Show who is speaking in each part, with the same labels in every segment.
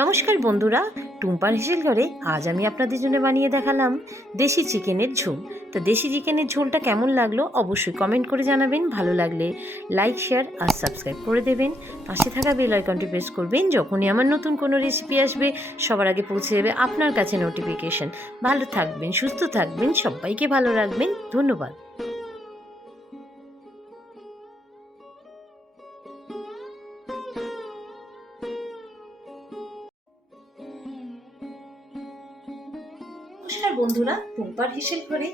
Speaker 1: নমস্কার বন্ধুরা টুম্পার হেসেল ঘরে আজ আমি আপনাদের জন্য বানিয়ে দেখালাম দেশি চিকেনের ঝোল। তো দেশি চিকেনের ঝোলটা কেমন লাগল অবশ্যই কমেন্ট করে জানাবেন, ভালো লাগলে লাইক শেয়ার আর সাবস্ক্রাইব করে দেবেন। পাশে থাকা বেল আইকনটি প্রেস করবেন, যখনই আমার নতুন কোনো রেসিপি আসবে, সবার আগে পৌঁছে যাবে আপনার কাছে নোটিফিকেশন ভালো থাকবেন, সুস্থ থাকবেন, সবাইকে ভালো রাখবেন, ধন্যবাদ। বন্ধুরা টুম্পার হিসেব করে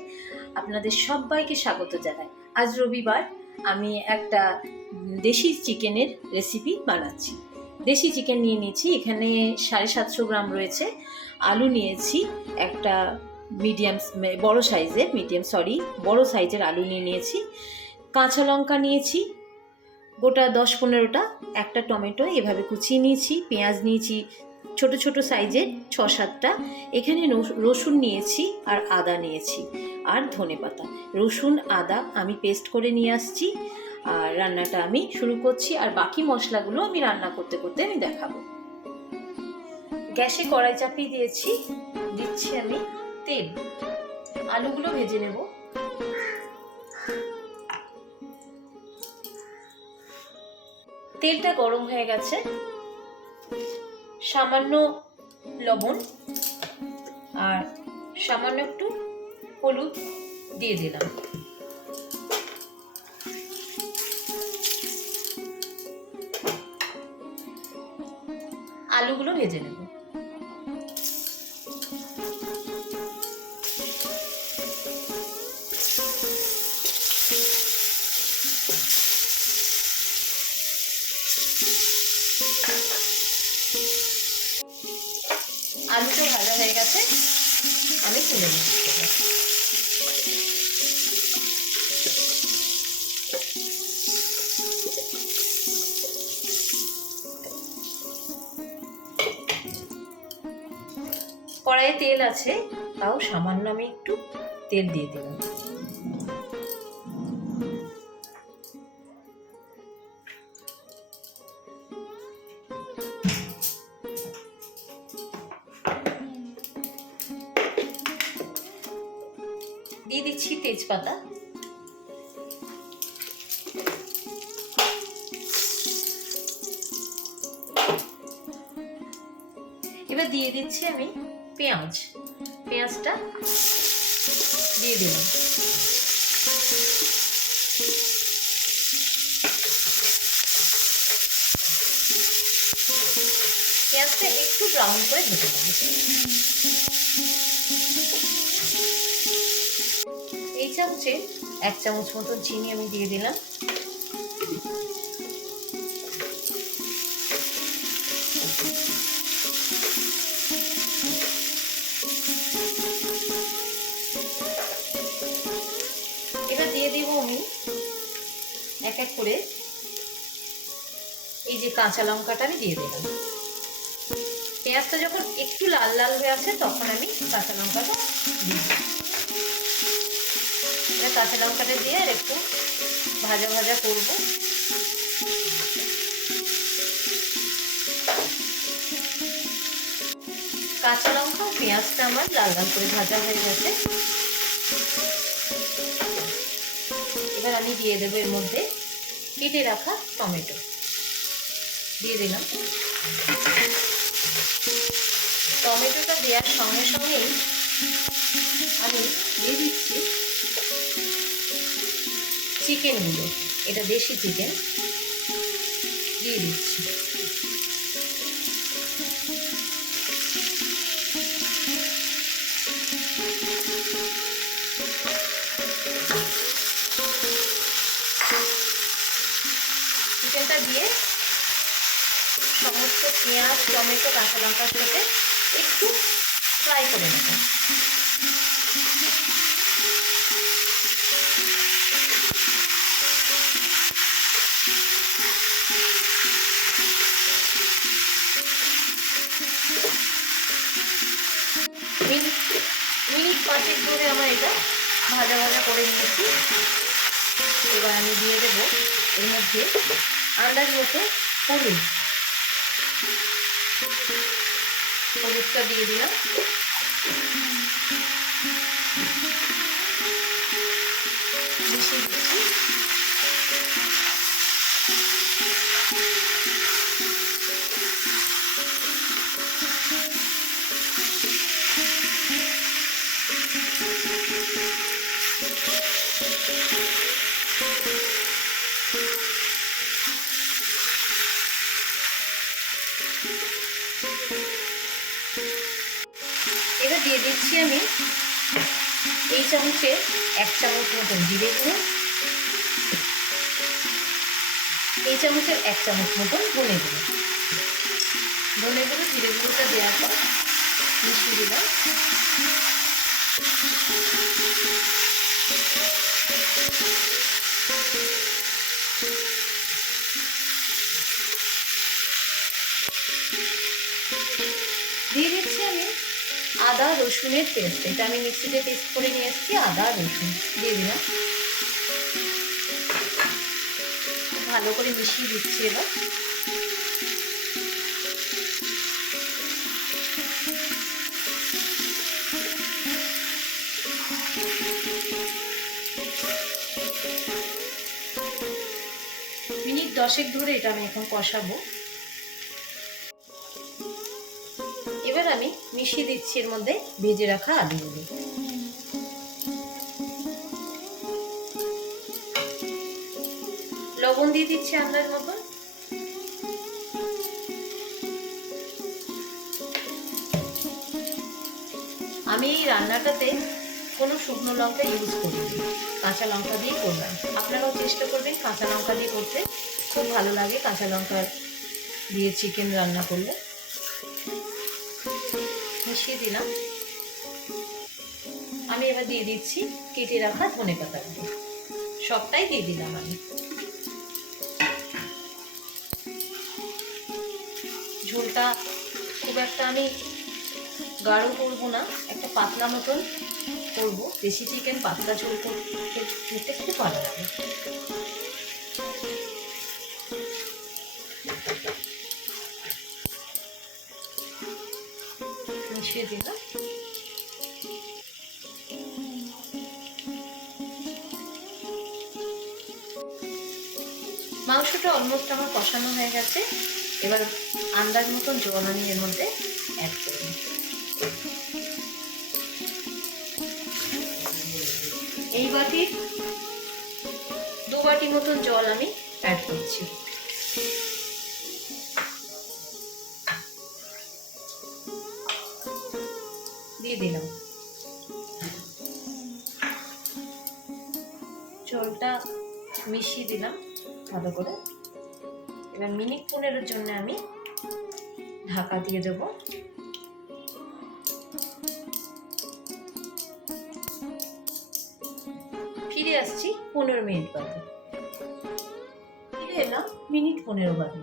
Speaker 1: আপনাদের সবাইকে স্বাগত জানাই। আজ রবিবার আমি একটা দেশি চিকেনের রেসিপি বানাচ্ছি। দেশি চিকেন নিয়ে নিয়েছি, এখানে সাড়ে সাতশো গ্রাম রয়েছে। আলু নিয়েছি, একটা মিডিয়াম বড় সাইজের মিডিয়াম সরি বড় সাইজের আলু নিয়ে নিয়েছি। কাঁচা লঙ্কা নিয়েছি, গোটা দশ পনেরোটা, একটা টমেটো এভাবে কুচিয়ে নিয়েছি, পেঁয়াজ নিয়েছি ছোট ছোট সাইজের ছ সাতটা। এখানে রসুন নিয়েছি আর আদা নিয়েছি আর ধনে পাতা। রসুন, আদা আমি পেস্ট করে নিয়ে আসছি আর রান্নাটা আমি শুরু করছি আর বাকি মশলাগুলো আমি রান্না করতে করতে আমি দেখাবো। গ্যাসে কড়াই চাপিয়ে দিয়েছি। দিচ্ছি আমি তেল। আলুগুলো ভেজে নেব। তেলটা গরম হয়ে গেছে। সামান্য লবণ আর সামান্য একটু হলুদ দিয়ে দিলাম। আলুগুলো ভেজে নেব। আলুটা ভাজা হয়ে গেছে, আমি তুলে নিচ্ছি। কড়াইয়ে তেল আছে, তাও সামান্য আমি একটু তেল দিয়ে দিলাম। দিয়ে দিচ্ছি তেজপাতা। এবার দিয়ে দিচ্ছি আমি পেঁয়াজ। পেঁয়াজটা দিয়ে দিলাম। পেঁয়াজটা একটু ব্রাউন করে ভেজে নেব। চামচে এক চামচ মতন চিনি আমি দিয়ে দিলাম। এবার দিয়ে দিব আমি এক এক করে এই যে কাঁচা লঙ্কাটা আমি দিয়ে দিলাম। পেঁয়াজটা যখন একটু লাল লাল হয়ে আছে, তখন আমি কাঁচা লঙ্কাটা দিই কাঁচা লঙ্কাটা দিয়ে আর একটু ভাজা ভাজা করব। কাঁচা লঙ্কা পেঁয়াজটা আমার লাল লাল করে ভাজা হয়ে গেছে। এবার আমি দিয়ে দেবো এর মধ্যে কেটে রাখা টমেটো। দিয়ে দিলাম। টমেটোটা দেওয়ার সঙ্গে সঙ্গেই আমি দিয়ে দিচ্ছি চিকেনগুলো এটা দেশি চিকেন। দিয়ে দিচ্ছি। চিকেনটা দিয়ে সমস্ত পেঁয়াজ, টমেটো, কাঁচা লঙ্কার সাথে একটু ফ্রাই করে নেব। এবার আমি দিয়ে দেবো এর মধ্যে আন্দাজ মতো হলুদ। হলুদটা দিয়ে দিলাম। মিশিয়ে দিচ্ছি এবার দিয়ে দিচ্ছি আমি এই চামচে এক চামচ মতন জিরে গুঁড়ো। এই চামচের এক চামচ মতন ধনে গুঁড়ো। ধনে গুঁড়ো, জিরে গুঁড়োটা দেওয়ার পর মিশিয়ে দিলাম। দিয়ে দিচ্ছি আমি আদা, রসুনের পেস্ট। এটা আমি মিক্সিতে পেস্ট করে নিয়ে এসেছি, আদা রসুন দিয়ে দিলাম। ভালো করে মিশিয়ে দিচ্ছি এবার। মিনিট দশেক ধরে এটা আমি এখন কষাবো। আমি মিশিয়ে দিচ্ছি এর মধ্যে ভেজে রাখা আলুগুলো। লবণ দিয়ে দিচ্ছি আন্দাজ মতন। আমি এই রান্নাটাতে কোনো শুকনো লঙ্কা ইউজ করিনি, কাঁচা লঙ্কা দিয়ে করলাম। আপনারাও চেষ্টা করবেন কাঁচা লঙ্কা দিয়ে করতে। খুব ভালো লাগে কাঁচা লঙ্কা দিয়ে চিকেন রান্না করলে। মিশিয়ে দিলাম। আমি এবার দিয়ে দিচ্ছি কেটে রাখা ধনে পাতাগুলো। সবটাই দিয়ে দিলাম আমি। ঝোলটা খুব একটা আমি গাঢ় করব না, একটা পাতলা মতন করব। দেশি চিকেন পাতলা ঝোল করতে খেতে খুব ভালো লাগে মিশিয়ে দিলাম মাংসটা অলমোস্ট আমার কষানো হয়ে গেছে। এবার আন্দাজ মতন জল আমি এর মধ্যে অ্যাড করে দিই এই বাটির দু বাটি মতন জল আমি অ্যাড করছি। দিয়ে দিলাম। জলটা মিশিয়ে দিলাম ভালো করে। এবার মিনিট পনেরোর জন্য আমি ঢাকা দিয়ে দেব। ফিরে আসছি পনেরো মিনিট বাদে। ফিরে এলাম মিনিট পনেরো বাদে।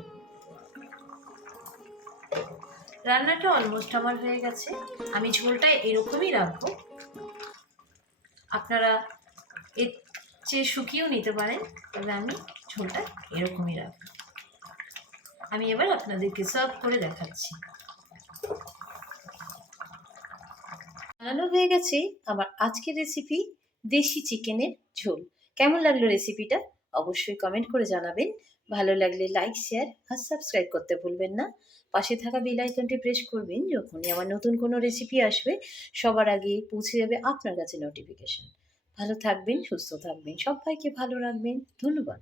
Speaker 1: রান্নাটা অলমোস্ট আমার হয়ে গেছে। আমি ঝোলটা এরকমই রাখব। আপনারা এর চেয়ে শুকিয়েও নিতে পারেন, তবে আমি ঝোলটা এরকমই রাখব। আমি এবার আপনাদেরকে সার্ভ করে দেখাচ্ছি। বানানো হয়ে গেছে আমার আজকের রেসিপি দেশি চিকেনের ঝোল। কেমন লাগল রেসিপিটা অবশ্যই কমেন্ট করে জানাবেন। ভালো লাগলে লাইক শেয়ার আর সাবস্ক্রাইব করতে ভুলবেন না। পাশে থাকা বেল আইকনটি প্রেস করবেন যখনই আমার নতুন কোনো রেসিপি আসবে, সবার আগে পৌঁছে যাবে আপনার কাছে নোটিফিকেশন ভালো থাকবেন, সুস্থ থাকবেন, সবাইকে ভালো রাখবেন। ধন্যবাদ।